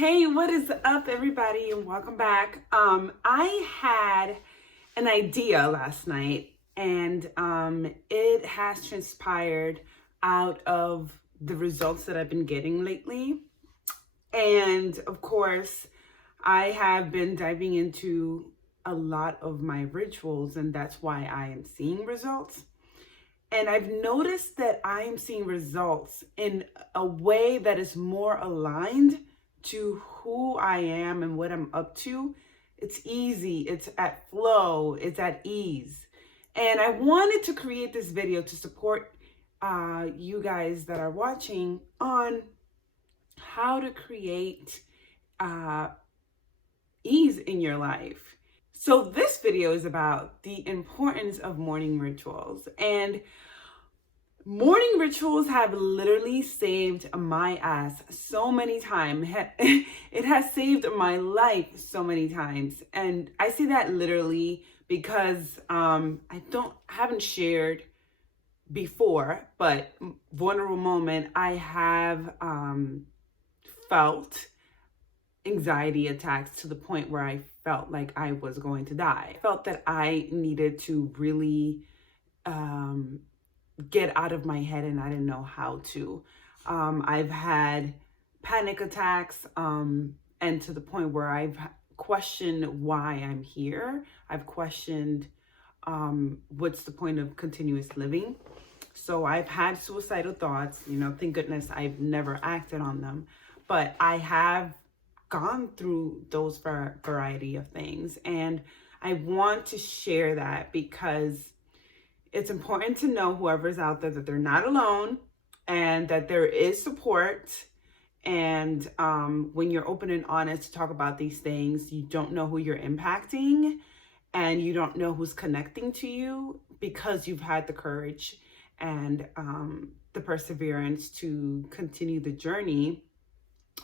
Hey, what is up, everybody, and welcome back. I had an idea last night, and it has transpired out of the results that I've been getting lately. And of course, I have been diving into a lot of my rituals, and that's why I am seeing results. And I've noticed that I am seeing results in a way that is more aligned to who I am and what I'm up to. It's easy, it's at flow, it's at ease. And I wanted to create this video to support you guys that are watching on how to create ease in your life. So this video is about the importance of morning rituals, and morning rituals have literally saved my ass so many times. It has saved my life so many times. And I say that literally because I haven't shared before, but vulnerable moment, I have felt anxiety attacks to the point where I felt like I was going to die. I felt that I needed to really get out of my head, and I didn't know how to. I've had panic attacks, and to the point where I've questioned why I'm here. I've questioned what's the point of continuous living. So I've had suicidal thoughts. Thank goodness I've never acted on them, but I have gone through those variety of things, and I want to share that because it's important to know, whoever's out there, that they're not alone and that there is support. And when you're open and honest to talk about these things, you don't know who you're impacting and you don't know who's connecting to you, because you've had the courage and the perseverance to continue the journey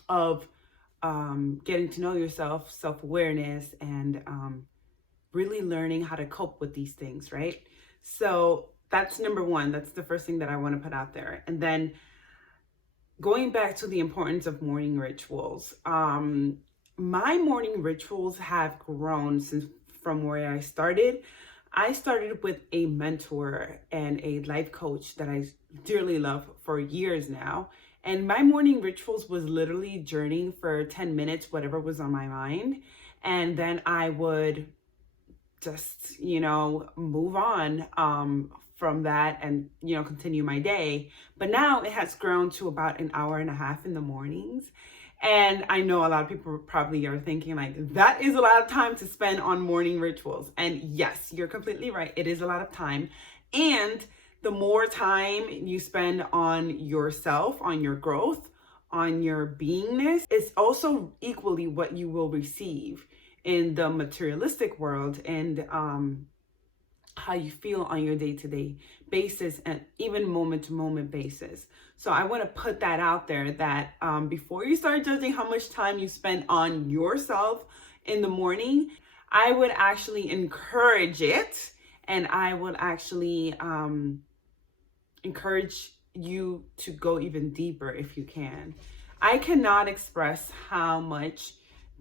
of getting to know yourself, self-awareness, and really learning how to cope with these things, right? So that's number one. That's the first thing that I want to put out there. And then going back to the importance of morning rituals, my morning rituals have grown from where I started. I started with a mentor and a life coach that I dearly love for years now. And my morning rituals was literally journeying for 10 minutes, whatever was on my mind. And then I would just, move on from that and, continue my day. But now it has grown to about an hour and a half in the mornings. And I know a lot of people probably are thinking like, that is a lot of time to spend on morning rituals. And yes, you're completely right. It is a lot of time. And the more time you spend on yourself, on your growth, on your beingness, it's also equally what you will receive in the materialistic world, and how you feel on your day-to-day basis and even moment-to-moment basis. So I want to put that out there, that before you start judging how much time you spend on yourself in the morning, I would actually encourage it, and I would actually encourage you to go even deeper if you can. I cannot express how much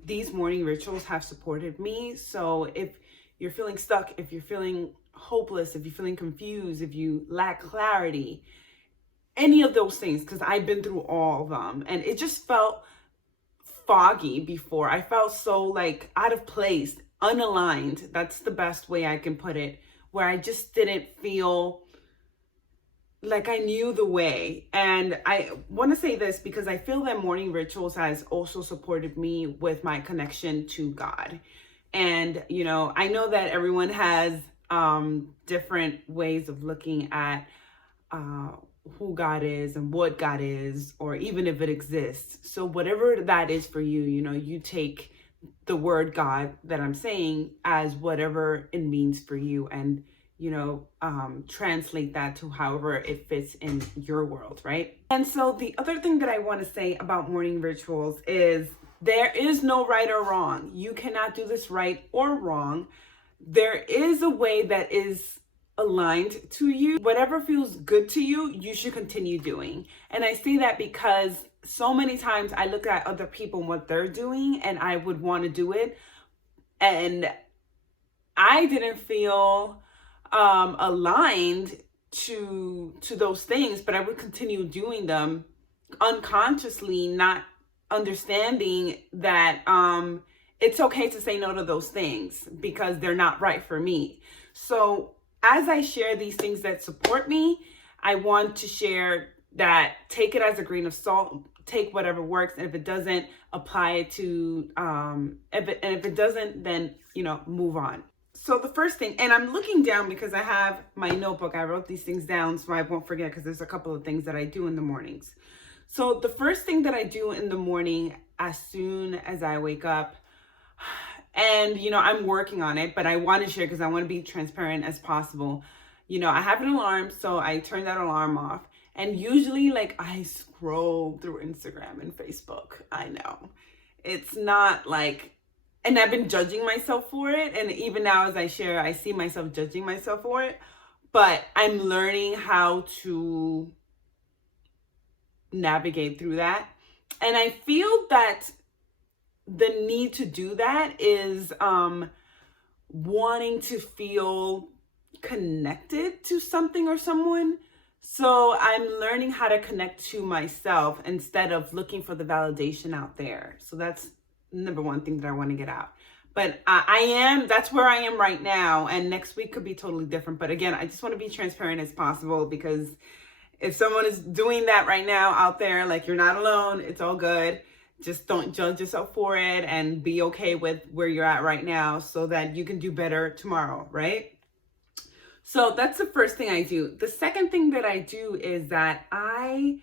these morning rituals have supported me. So if you're feeling stuck, if you're feeling hopeless, if you're feeling confused, if you lack clarity, any of those things, because I've been through all of them, and it just felt foggy before. I felt so like out of place, unaligned. That's the best way I can put it, where I just didn't feel like I knew the way. And I want to say this because I feel that morning rituals has also supported me with my connection to God. And, I know that everyone has different ways of looking at who God is and what God is, or even if it exists. So whatever that is for you, you take the word God that I'm saying as whatever it means for you, and translate that to however it fits in your world, right? And so the other thing that I want to say about morning rituals is there is no right or wrong. You cannot do this right or wrong. There is a way that is aligned to you. Whatever feels good to you, you should continue doing. And I say that because so many times I look at other people and what they're doing, and I would want to do it, and I didn't feel aligned to those things, but I would continue doing them unconsciously, not understanding that it's okay to say no to those things because they're not right for me. So as I share these things that support me, I want to share that, take it as a grain of salt, take whatever works, and if it doesn't, apply it to if it doesn't, then move on. So the first thing, and I'm looking down because I have my notebook, I wrote these things down so I won't forget, because there's a couple of things that I do in the mornings. So the first thing that I do in the morning as soon as I wake up, and I'm working on it, but I want to share because I want to be transparent as possible. I have an alarm, so I turn that alarm off. And usually, I scroll through Instagram and Facebook. I know it's not and I've been judging myself for it. And even now as I share, I see myself judging myself for it, but I'm learning how to navigate through that. And I feel that the need to do that is wanting to feel connected to something or someone. So I'm learning how to connect to myself instead of looking for the validation out there. So that's number one thing that I want to get out. But that's where I am right now. And next week could be totally different. But again, I just want to be transparent as possible, because if someone is doing that right now out there, you're not alone. It's all good. Just don't judge yourself for it and be okay with where you're at right now so that you can do better tomorrow, right? So that's the first thing I do. The second thing that I do is that I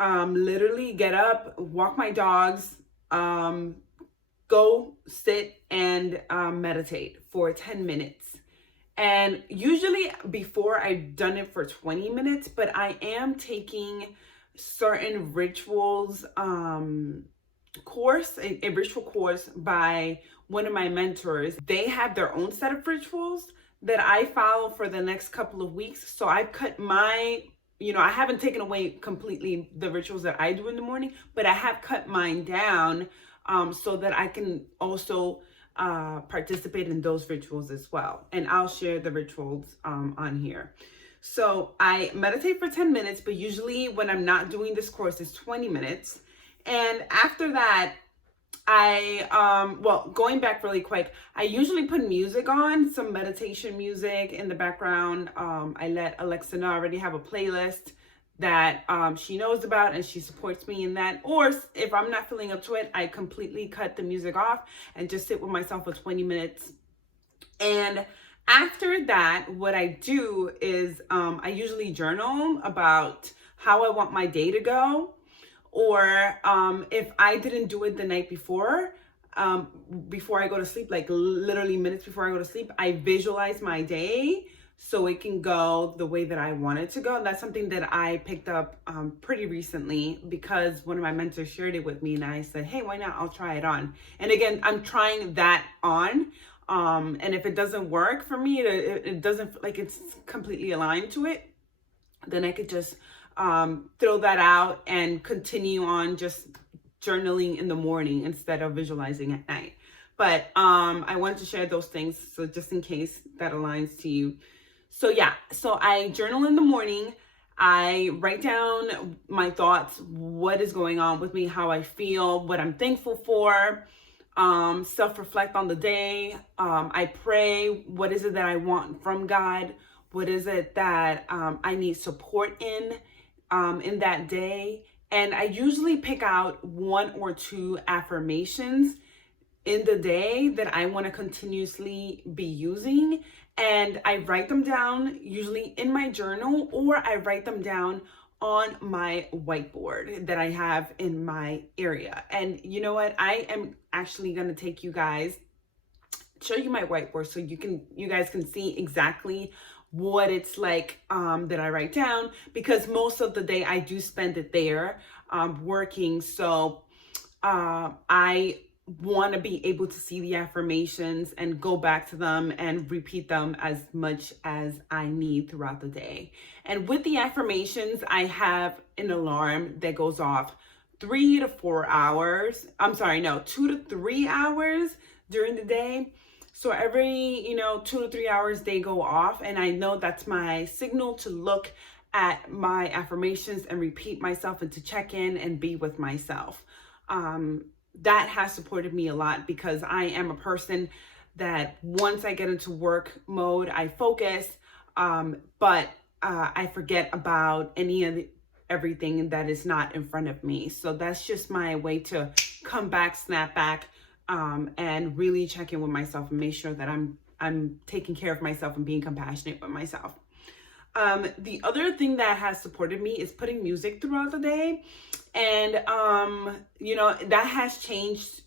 literally get up, walk my dogs, go sit and meditate for 10 minutes. And usually before, I've done it for 20 minutes, but I am taking certain rituals course, a ritual course by one of my mentors. They have their own set of rituals that I follow for the next couple of weeks. So I've cut I haven't taken away completely the rituals that I do in the morning, but I have cut mine down so that I can also participate in those rituals as well. And I'll share the rituals on here. So I meditate for 10 minutes, but usually when I'm not doing this course, it's 20 minutes. And after that, going back really quick, I usually put music on, some meditation music in the background. I let Alexa know I already have a playlist that she knows about, and she supports me in that. Or if I'm not feeling up to it, I completely cut the music off and just sit with myself for 20 minutes. And after that, what I do is I usually journal about how I want my day to go. Or if I didn't do it the night before I go to sleep, literally minutes before I go to sleep, I visualize my day so it can go the way that I want it to go. And that's something that I picked up pretty recently, because one of my mentors shared it with me, and I said, hey, why not? I'll try it on. And again, I'm trying that on. And if it doesn't work for me, it doesn't it's completely aligned to it, then I could just throw that out and continue on just journaling in the morning instead of visualizing at night. But I wanted to share those things, so just in case that aligns to you. So yeah, so I journal in the morning. I write down my thoughts, what is going on with me, how I feel, what I'm thankful for, self-reflect on the day. I pray, what is it that I want from God? What is it that I need support in that day? And I usually pick out 1 or 2 affirmations in the day that I want to continuously be using. And I write them down usually in my journal, or I write them down on my whiteboard that I have in my area. And you know what? I am actually going to show you my whiteboard so you guys can see exactly what it's like that I write down, because most of the day I do spend it there working. So I want to be able to see the affirmations and go back to them and repeat them as much as I need throughout the day. And with the affirmations, I have an alarm that goes off 2 to 3 hours during the day. So every, 2 to 3 hours they go off, and I know that's my signal to look at my affirmations and repeat myself and to check in and be with myself. That has supported me a lot because I am a person that once I get into work mode, I focus, but I forget about everything that is not in front of me. So that's just my way to come back, snap back, and really check in with myself and make sure that I'm taking care of myself and being compassionate with myself. The other thing that has supported me is putting music throughout the day. And, that has changed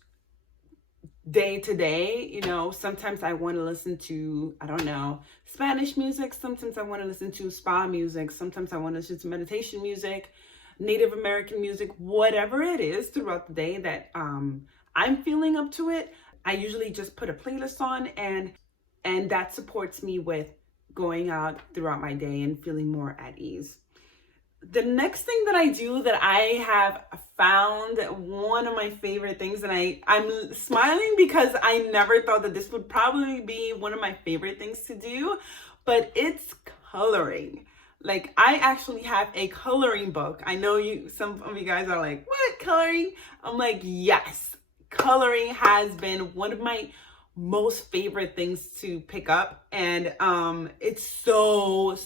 day to day. Sometimes I want to listen to, I don't know, Spanish music. Sometimes I want to listen to spa music. Sometimes I want to listen to meditation music, Native American music, whatever it is throughout the day that I'm feeling up to it. I usually just put a playlist on, and that supports me with going out throughout my day and feeling more at ease. The next thing that I do that I have found one of my favorite things, and I'm smiling because I never thought that this would probably be one of my favorite things to do, but it's coloring. Like, I actually have a coloring book. I know some of you guys are like, what, coloring? I'm like, yes, coloring has been one of my most favorite things to pick up, and it's so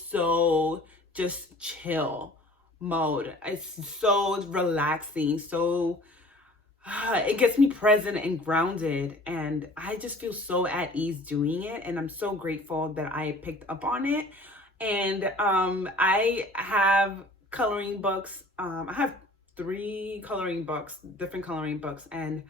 just chill mode. It's so relaxing, so it gets me present and grounded, and I just feel so at ease doing it, and I'm so grateful that I picked up on it. And I have coloring books. I have 3 coloring books, different coloring books, and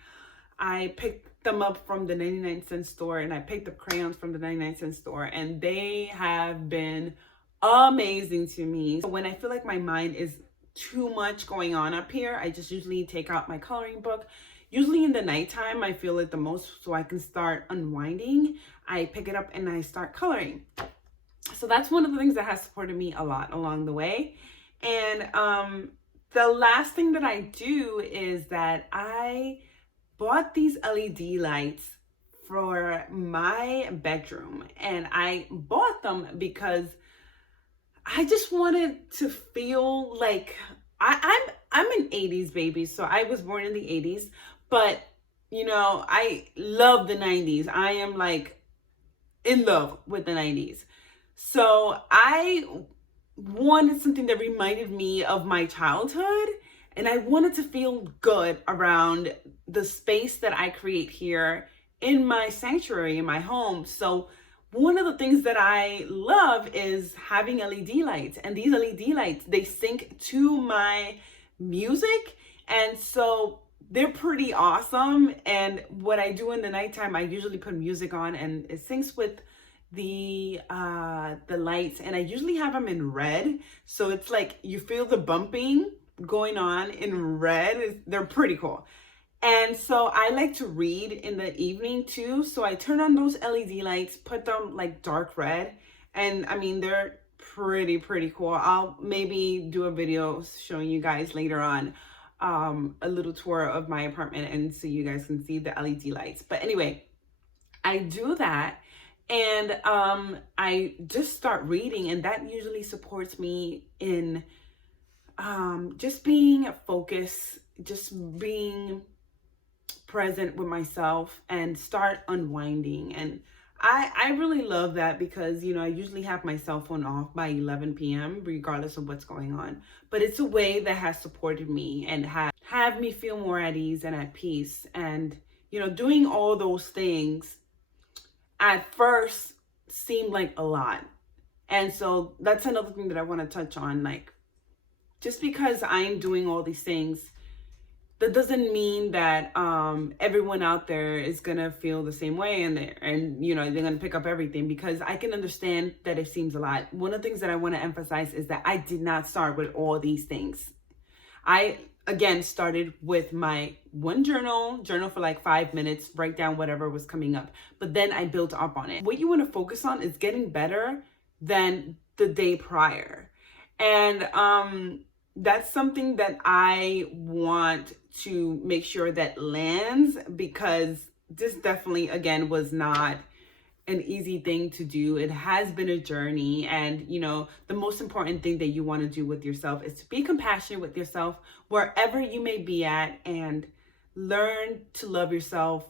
I picked them up from the 99-cent store, and I picked up crayons from the 99-cent store, and they have been amazing to me. So when I feel like my mind is too much going on up here, I just usually take out my coloring book. Usually in the nighttime, I feel it the most, so I can start unwinding. I pick it up and I start coloring. So that's one of the things that has supported me a lot along the way. And the last thing that I do is that I bought these LED lights for my bedroom, and I bought them because I just wanted to feel like I'm an 80s baby, so I was born in the 80s, but I love the 90s. I am like in love with the 90s. So I wanted something that reminded me of my childhood, and I wanted to feel good around the space that I create here in my sanctuary, in my home. So one of the things that I love is having LED lights, and these LED lights, they sync to my music, and so they're pretty awesome. And what I do in the nighttime, I usually put music on, and it syncs with the lights, and I usually have them in red, so it's like you feel the bumping going on in red. They're pretty cool. And so I like to read in the evening too, so I turn on those LED lights, put them like dark red, and I mean, they're pretty cool. I'll maybe do a video showing you guys later on a little tour of my apartment, and so you guys can see the LED lights. But anyway, I do that, and I just start reading, and that usually supports me in just being focused, just being present with myself, and start unwinding. And I really love that because, I usually have my cell phone off by 11 p.m. regardless of what's going on. But it's a way that has supported me and have me feel more at ease and at peace. And, doing all those things at first seemed like a lot. And so that's another thing that I want to touch on. Like, just because I'm doing all these things, that doesn't mean that everyone out there is gonna feel the same way, and they're gonna pick up everything, because I can understand that it seems a lot. One of the things that I want to emphasize is that I did not start with all these things. I again started with my one journal for like 5 minutes, write down whatever was coming up, but then I built up on it. What you want to focus on is getting better than the day prior. And that's something that I want to make sure that lands, because this definitely, again, was not an easy thing to do. It has been a journey. And, you know, the most important thing that you want to do with yourself is to be compassionate with yourself wherever you may be at, and learn to love yourself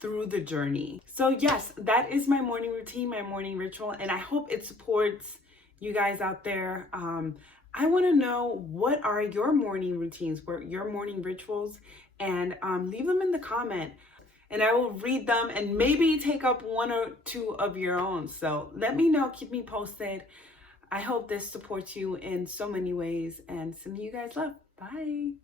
through the journey. So yes, that is my morning routine, my morning ritual, and I hope it supports you guys out there. I want to know, what are your morning routines, what your morning rituals, and leave them in the comment, and I will read them and maybe take up one or two of your own. So let me know, keep me posted. I hope this supports you in so many ways, and sending you guys love. Bye.